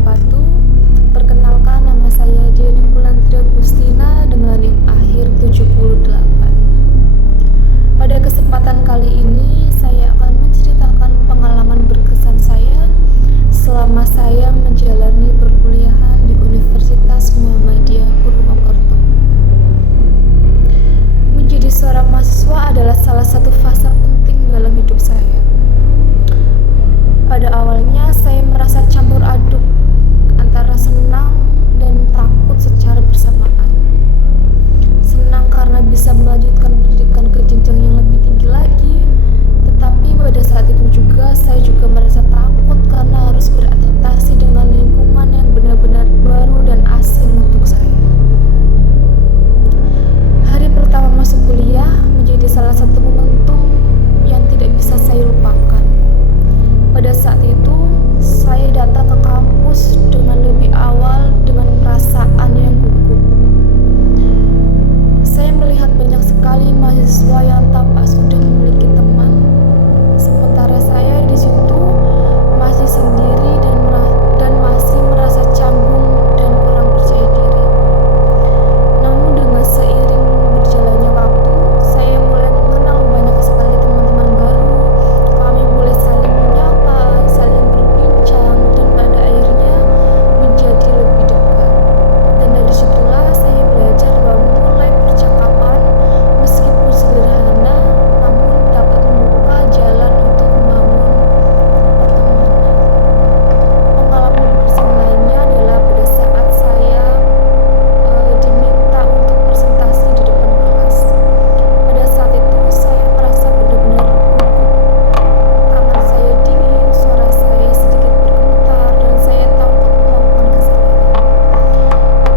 wabarakatuh. Perkenalkan, nama saya Diani Mulantria Gustina dengan NIM akhir 78. Pada kesempatan kali ini saya akan menceritakan pengalaman berkesan saya selama saya menjalani perkuliahan di Universitas Muhammadiyah Purwokerto. Menjadi seorang mahasiswa adalah salah satu fase penting dalam hidup saya. Pada awalnya saya merasa campur aduk antara senang dan takut secara bersamaan. Senang karena bisa melanjutkan pendidikan ke jenjang yang lebih tinggi lagi, tetapi pada saat itu juga saya juga merasa takut karena harus beradaptasi dengan lingkungan yang benar-benar baru dan asing untuk saya. Hari pertama masuk kuliah menjadi salah satu momentum yang tidak bisa saya lupakan. Pada saat itu, saya datang ke kampus dengan lebih awal dengan perasaan yang gugup. Saya melihat banyak sekali mahasiswa yang tampak sudah memiliki teman, sementara saya di situ masih sendiri dan masih merasa canggung dan kurang percaya diri. Namun dengan seiring berjalannya waktu, saya mulai mengenal banyak sekali teman-teman baru. Kami mulai saling menyapa, saling berbincang, dan pada akhirnya menjadi lebih dekat. Dan dari situlah saya belajar bahwa memulai percakapan meskipun sederhana, namun dapat membuka jalan untuk membangun pertemanan. Pengalaman berkesan lainnya adalah pada saat saya diminta untuk presentasi di depan kelas. Pada saat itu saya merasa benar-benar gugup. Tangan saya dingin, suara saya sedikit bergemetar, dan saya takut melakukan kesalahan.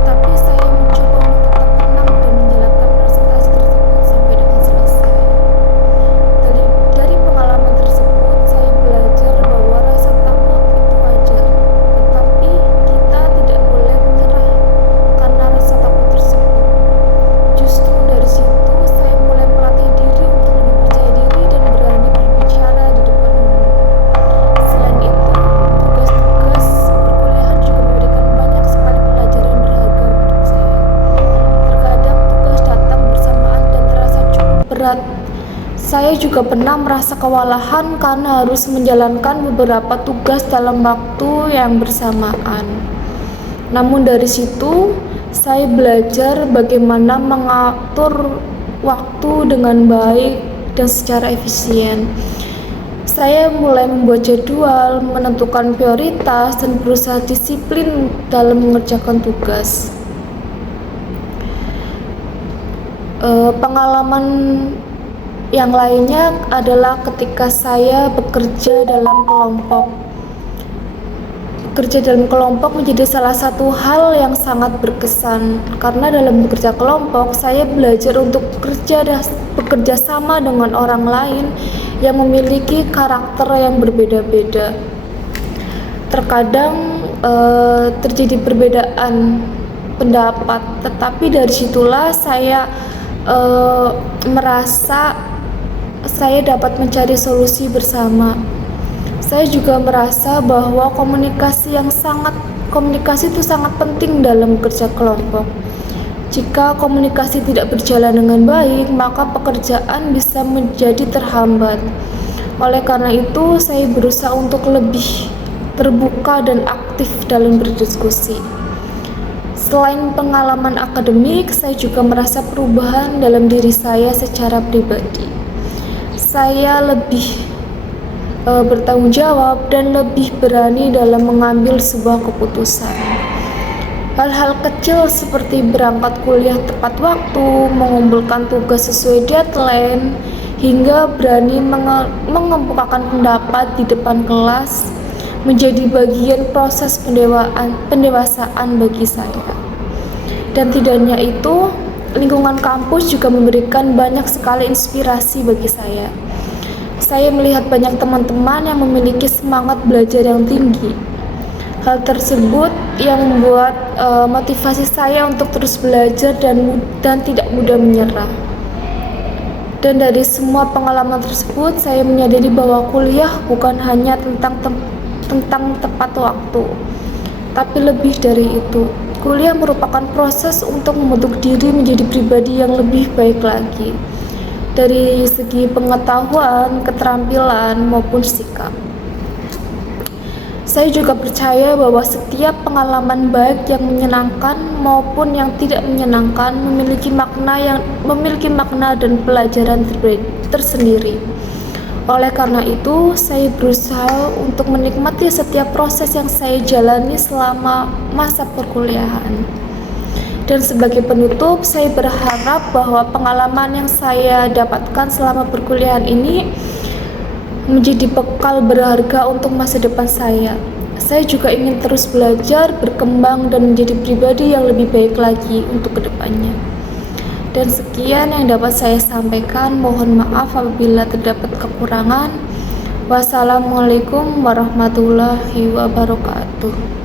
Tapi saya mencoba untuk tetap tenang dan menjalankan presentasi tersebut sampai dengan selesai. Dari pengalaman tersebut, saya belajar bahwa rasa takut itu wajar, tetapi kita tidak boleh menyerah karena rasa takut tersebut. Justru dari situ saya mulai melatih diri untuk lebih percaya diri dan berani berbicara di depan umum. Selain itu, tugas-tugas perkuliahan juga memberikan banyak sekali pelajaran berharga untuk saya. Terkadang tugas datang bersamaan dan terasa cukup berat. Saya juga pernah merasa kewalahan karena harus menjalankan beberapa tugas dalam waktu yang bersamaan. Namun dari situ, saya belajar bagaimana mengatur waktu dengan baik dan secara efisien. Saya mulai membuat jadwal, menentukan prioritas, dan berusaha disiplin dalam mengerjakan tugas. Pengalaman yang lainnya adalah ketika saya bekerja dalam kelompok. Bekerja dalam kelompok menjadi salah satu hal yang sangat berkesan karena dalam bekerja kelompok saya belajar untuk bekerja sama dengan orang lain yang memiliki karakter yang berbeda-beda. Terkadang terjadi perbedaan pendapat, tetapi dari situlah saya merasa saya dapat mencari solusi bersama. Saya juga merasa bahwa komunikasi itu sangat penting dalam kerja kelompok. Jika komunikasi tidak berjalan dengan baik, maka pekerjaan bisa menjadi terhambat. Oleh karena itu, saya berusaha untuk lebih terbuka dan aktif dalam berdiskusi. Selain pengalaman akademik, saya juga merasa perubahan dalam diri saya secara pribadi. Saya lebih bertanggung jawab dan lebih berani dalam mengambil sebuah keputusan. Hal-hal kecil seperti berangkat kuliah tepat waktu, mengumpulkan tugas sesuai deadline, hingga berani mengemukakan pendapat di depan kelas menjadi bagian proses pendewasaan bagi saya. Dan tidak hanya itu, lingkungan kampus juga memberikan banyak sekali inspirasi bagi saya. Saya melihat banyak teman-teman yang memiliki semangat belajar yang tinggi. Hal tersebut yang membuat motivasi saya untuk terus belajar dan tidak mudah menyerah. Dan dari semua pengalaman tersebut, saya menyadari bahwa kuliah bukan hanya tentang tepat waktu, Tapi lebih dari itu, kuliah merupakan proses untuk membentuk diri menjadi pribadi yang lebih baik lagi, dari segi pengetahuan, keterampilan, maupun sikap. Saya juga percaya bahwa setiap pengalaman baik yang menyenangkan maupun yang tidak menyenangkan memiliki makna dan pelajaran tersendiri. Oleh karena itu, saya berusaha untuk menikmati setiap proses yang saya jalani selama masa perkuliahan. Dan sebagai penutup, saya berharap bahwa pengalaman yang saya dapatkan selama perkuliahan ini menjadi bekal berharga untuk masa depan saya. Saya juga ingin terus belajar, berkembang, dan menjadi pribadi yang lebih baik lagi untuk kedepannya. Dan sekian yang dapat saya sampaikan. Mohon maaf apabila terdapat kekurangan. Wassalamualaikum warahmatullahi wabarakatuh.